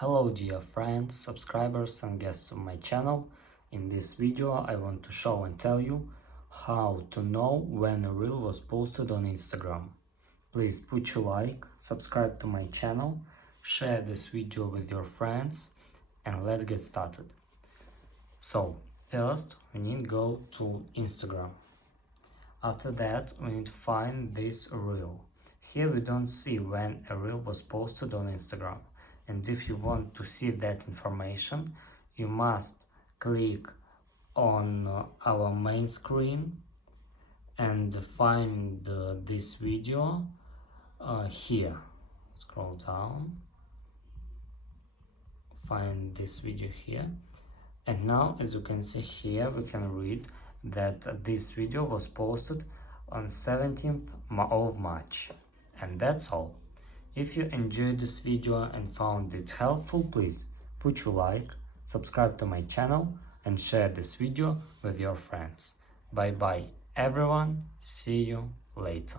Hello dear friends, subscribers and guests of my channel. In this video I want to show and tell you how to know when a reel was posted on Instagram. Please put your like, subscribe to my channel, share this video with your friends, and let's get started. So first we need to go to Instagram. After that we need to find this reel. Here we don't see when a reel was posted on Instagram. And if you want to see that information, you must click on our main screen and find this video here. Scroll down, find this video here. And now, as you can see here, we can read that this video was posted on 17th of March. And that's all. If you enjoyed this video and found it helpful, please put your like, subscribe to my channel and share this video with your friends. Bye bye everyone, see you later.